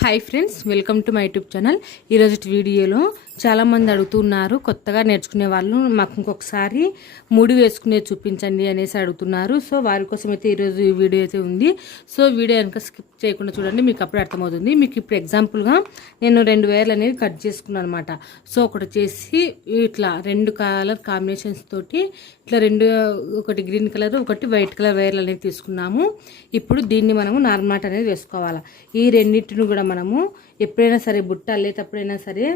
Hi friends welcome to my YouTube channel ఈరోజు వీడియోలో చాలామంది అడుగుతున్నారు కొత్తగా నేర్చుకునే వాళ్ళు మాకు ఇంకొకసారి ముడి వేసుకునే చూపించండి అనేసి అడుగుతున్నారు. సో వారి కోసం అయితే ఈరోజు ఈ వీడియో అయితే ఉంది. సో వీడియో కనుక స్కిప్ చేయకుండా చూడండి మీకు అప్పుడు అర్థమవుతుంది. మీకు ఇప్పుడు ఎగ్జాంపుల్గా నేను రెండు వేర్లు అనేది కట్ చేసుకున్నాను అనమాట సో ఒకటి వచ్చేసి ఇట్లా రెండు కలర్ కాంబినేషన్స్ తోటి ఇట్లా రెండు ఒకటి గ్రీన్ కలర్ ఒకటి వైట్ కలర్ వైర్లు అనేది తీసుకున్నాము. ఇప్పుడు దీన్ని మనము నార్మాట్ అనేది వేసుకోవాలి. ఈ రెండింటిని కూడా మనము ఎప్పుడైనా సరే బుట్ట అల్లేటప్పుడైనా సరే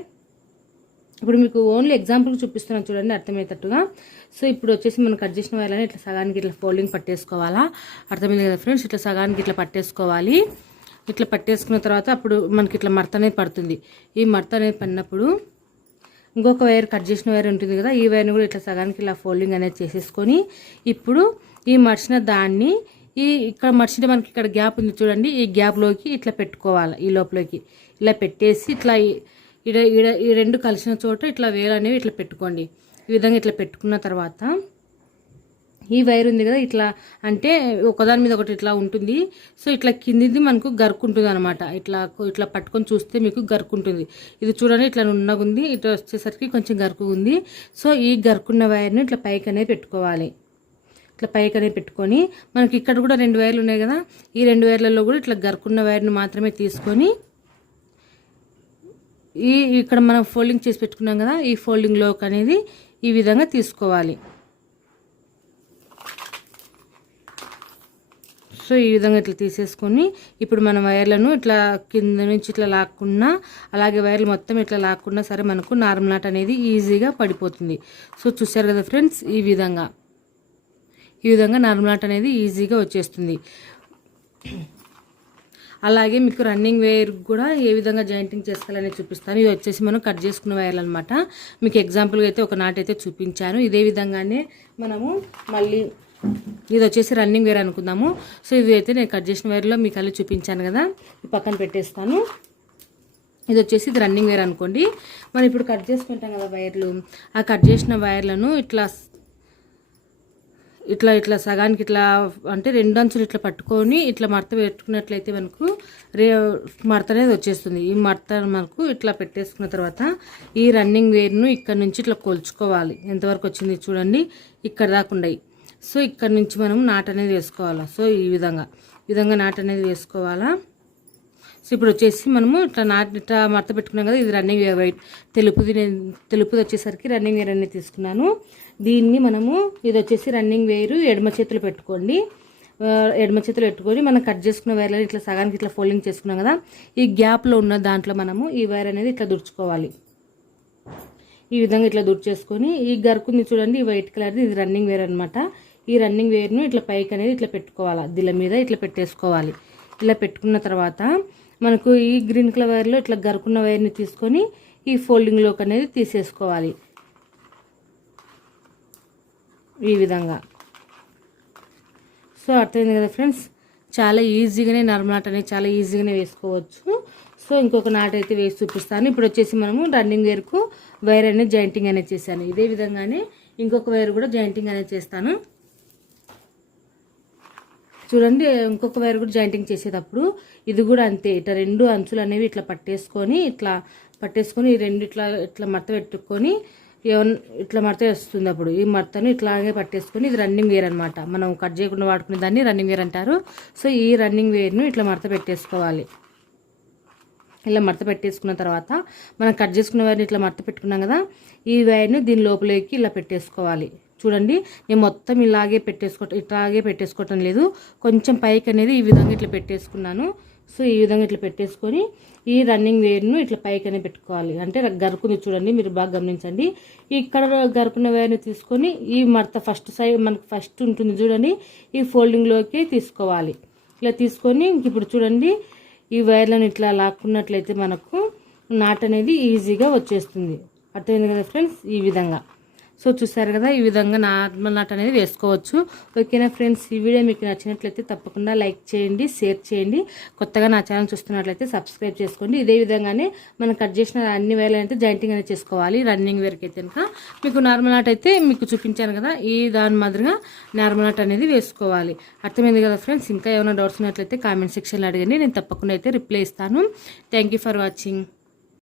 ఇప్పుడు మీకు ఓన్లీ ఎగ్జాంపుల్ చూపిస్తున్నాను చూడండి అర్థమయ్యేటట్టుగా. సో ఇప్పుడు వచ్చేసి మనం కట్ చేసిన వైర్లని ఇట్లా సగానికి ఇట్లా ఫోల్డింగ్ పట్టేసుకోవాలా? అర్థమైంది కదా ఫ్రెండ్స్ ఇట్లా సగానికి ఇట్లా పట్టేసుకోవాలి. ఇట్లా పట్టేసుకున్న తర్వాత అప్పుడు మనకి ఇట్లా మడత అనేది పడుతుంది. ఈ మడత అనేది పడినప్పుడు ఇంకొక వైర్ కట్ చేసిన వైర్ ఉంటుంది కదా ఈ వైర్ని కూడా ఇట్లా సగానికి ఇలా ఫోల్డింగ్ అనేది చేసేసుకొని ఇప్పుడు ఈ మడిచిన దాన్ని ఈ ఇక్కడ మడిచిన మనకి ఇక్కడ గ్యాప్ ఉంది చూడండి. ఈ గ్యాప్లోకి ఇట్లా పెట్టుకోవాలి ఈ లోపలికి. ఇలా పెట్టేసి ఇట్లా ఇడ ఈడ ఈడ ఈ రెండు కలిసిన చోట ఇట్లా వేలు అనేవి ఇట్లా పెట్టుకోండి. ఈ విధంగా ఇట్లా పెట్టుకున్న తర్వాత ఈ వైర్ ఉంది కదా ఇట్లా అంటే ఒకదాని మీద ఒకటి ఇట్లా ఉంటుంది. సో ఇట్లా కిందిది మనకు గరుకుంటుంది అనమాట ఇట్లా ఇట్లా పట్టుకొని చూస్తే మీకు గరుకుంటుంది ఇది చూడండి ఇట్లా ఉన్నగుంది ఇట్లా వచ్చేసరికి కొంచెం గరుకు ఉంది. సో ఈ గరుకున్న వైర్ని ఇట్లా పైకి అనేది పెట్టుకోవాలి. ఇట్లా పైకి అనేది పెట్టుకొని మనకి ఇక్కడ కూడా రెండు వైర్లు ఉన్నాయి కదా ఈ రెండు వైర్లలో కూడా ఇట్లా గరుకున్న వైర్ని మాత్రమే తీసుకొని ఈ ఇక్కడ మనం ఫోల్డింగ్ చేసి పెట్టుకున్నాం కదా ఈ ఫోల్డింగ్లోకి అనేది ఈ విధంగా తీసుకోవాలి. సో ఈ విధంగా ఇట్లా తీసేసుకొని ఇప్పుడు మన వైర్లను ఇట్లా కింద నుంచి ఇట్లా లాక్కున్నా అలాగే వైర్లు మొత్తం ఇట్లా లాక్కున్నా సరే మనకు నార్మల్ నాట్ అనేది ఈజీగా పడిపోతుంది. సో చూసారు కదా ఫ్రెండ్స్ ఈ విధంగా. ఈ విధంగా నార్మల్ నాట్ అనేది ఈజీగా వచ్చేస్తుంది. అలాగే మీకు రన్నింగ్ వైర్ కూడా ఏ విధంగా జాయింటింగ్ చేసుకోవాలనేది చూపిస్తాను. ఇది వచ్చేసి మనం కట్ చేసుకున్న వైర్లు అనమాట మీకు ఎగ్జాంపుల్గా అయితే ఒక నాట్ అయితే చూపించాను. ఇదే విధంగానే మనము మళ్ళీ ఇది వచ్చేసి రన్నింగ్ వేర్ అనుకుందాము. సో ఇది అయితే నేను కట్ చేసిన వైర్లో మీకు అల్లి చూపించాను కదా. పక్కన పెట్టేస్తాను. ఇది వచ్చేసి ఇది రన్నింగ్ వేర్ అనుకోండి. మనం ఇప్పుడు కట్ చేసుకుంటాం కదా వైర్లు. ఆ కట్ చేసిన వైర్లను ఇట్లా ఇట్లా ఇట్లా సగానికి ఇట్లా అంటే రెండు అంచులు ఇట్లా పట్టుకొని ఇట్లా మడత పెట్టుకున్నట్లయితే మనకు రే మడత అనేది వచ్చేస్తుంది. ఈ మడత మనకు ఇట్లా పెట్టేసుకున్న తర్వాత ఈ రన్నింగ్ వేర్ను ఇక్కడ నుంచి ఇట్లా కొలుచుకోవాలి. ఎంతవరకు వచ్చింది చూడండి. ఇక్కడ దాకా ఉండయి సో ఇక్కడ నుంచి మనం నాట్ అనేది వేసుకోవాలా? సో ఈ విధంగా. విధంగా నాట్ అనేది వేసుకోవాలా? సో ఇప్పుడు వచ్చేసి మనము ఇట్లా నాట్ ఇట్లా మడత పెట్టుకున్నాం కదా ఇది రన్నింగ్ వేర్ వైట్ తెలుపుది నేను తెలుపుది వచ్చేసరికి రన్నింగ్ వేర్ అనేది తీసుకున్నాను. దీన్ని మనము ఇది వచ్చేసి రన్నింగ్ వేరు ఎడమ చేతులు పెట్టుకోండి. ఎడమ చేతులు పెట్టుకొని మనం కట్ చేసుకున్న వైర్లని ఇట్లా సగానికి ఇట్లా ఫోల్డింగ్ చేసుకున్నాం కదా ఈ గ్యాప్లో ఉన్న దాంట్లో మనము ఈ వైర్ అనేది ఇట్లా దుడుచుకోవాలి. ఈ విధంగా ఇట్లా దుడిచేసుకొని ఈ గరుకుంది చూడండి ఈ వైట్ కలర్ది ఇది రన్నింగ్ వేర్ అనమాట ఈ రన్నింగ్ వేర్ను ఇట్లా పైకి అనేది ఇట్లా పెట్టుకోవాలి దిల మీద ఇట్లా పెట్టేసుకోవాలి. ఇలా పెట్టుకున్న తర్వాత మనకు ఈ గ్రీన్ కలర్ వైర్లో ఇట్లా గరుకున్న వైర్ని తీసుకొని ఈ ఫోల్డింగ్లోకి అనేది తీసేసుకోవాలి. ఈ విధంగా. సో అర్థమైంది కదా ఫ్రెండ్స్ చాలా ఈజీగానే నర్మనాట్ అనేది చాలా ఈజీగానే వేసుకోవచ్చు. సో ఇంకొక నాట్ అయితే వేసి చూపిస్తాను. ఇప్పుడు వచ్చేసి మనము రన్నింగ్ వేర్కు వైర్ అనేది జాయింటింగ్ అనేది చేశాను. ఇదే విధంగానే ఇంకొక వైర్ కూడా జాయింటింగ్ అనేది చేస్తాను. చూడండి ఇంకొక వైర్ కూడా జాయింటింగ్ చేసేటప్పుడు ఇది కూడా అంతే. ఇట్లా రెండు అంచులు అనేవి ఇట్లా పట్టేసుకొని ఇట్లా పట్టేసుకొని ఈ రెండు ఇట్లా ఇట్లా మడత పెట్టుకొని ఇట్లా మడత వేస్తుంది అప్పుడు. ఈ మడతను ఇట్లాగే పట్టేసుకొని ఇది రన్నింగ్ వేర్ అనమాట మనం కట్ చేయకుండా వాడుకునే దాన్ని రన్నింగ్ వేర్ అంటారు. సో ఈ రన్నింగ్ వేర్ను ఇట్లా మడత పెట్టేసుకోవాలి. ఇలా మడత పెట్టేసుకున్న తర్వాత మనం కట్ చేసుకున్న వైర్ని ఇట్లా మడత పెట్టుకున్నాం కదా ఈ వైర్ను దీని లోపలికి ఇలా పెట్టేసుకోవాలి. చూడండి నేను మొత్తం ఇలాగే పెట్టేసుకో ఇట్లాగే పెట్టేసుకోవటం లేదు. కొంచెం పైకి అనేది ఈ విధంగా ఇట్లా పెట్టేసుకున్నాను. సో ఈ విధంగా ఇట్లా పెట్టేసుకొని ఈ రన్నింగ్ వేర్ను ఇట్లా పైకి అనేది పెట్టుకోవాలి. అంటే గరుకుంది చూడండి మీరు బాగా గమనించండి. ఇక్కడ గరుకున్న వేర్ని తీసుకొని ఈ మడత ఫస్ట్ సైడ్ మనకు ఫస్ట్ ఉంటుంది చూడండి ఈ ఫోల్డింగ్లోకి తీసుకోవాలి. ఇట్లా తీసుకొని ఇప్పుడు చూడండి ఈ వైర్లను ఇట్లా లాక్కున్నట్లయితే మనకు నాట్ అనేది ఈజీగా వచ్చేస్తుంది. అర్థమైంది కదా ఫ్రెండ్స్ ఈ విధంగా. సో చూసారు కదా ఈ విధంగా నార్మల్ నాట్ అనేది వేసుకోవచ్చు. ఓకేనా ఫ్రెండ్స్? ఈ వీడియో మీకు నచ్చినట్లయితే తప్పకుండా లైక్ చేయండి షేర్ చేయండి. కొత్తగా నా ఛానల్ చూస్తున్నట్లయితే సబ్స్క్రైబ్ చేసుకోండి. ఇదే విధంగానే మనం కట్ చేసిన అన్ని వేలు అయితే జాయింటింగ్ అనేది చేసుకోవాలి రన్నింగ్ వేర్కి అయితే కనుక. మీకు నార్మల్ నాట్ అయితే మీకు చూపించాను కదా ఈ దాని మాదిరిగా నార్మల్ నాట్ అనేది వేసుకోవాలి. అర్థమైంది కదా ఫ్రెండ్స్? ఇంకా ఏమైనా డౌట్స్ ఉన్నట్లయితే కామెంట్ సెక్షన్లో అడగండి నేను తప్పకుండా అయితే రిప్లై ఇస్తాను. Thank you for watching.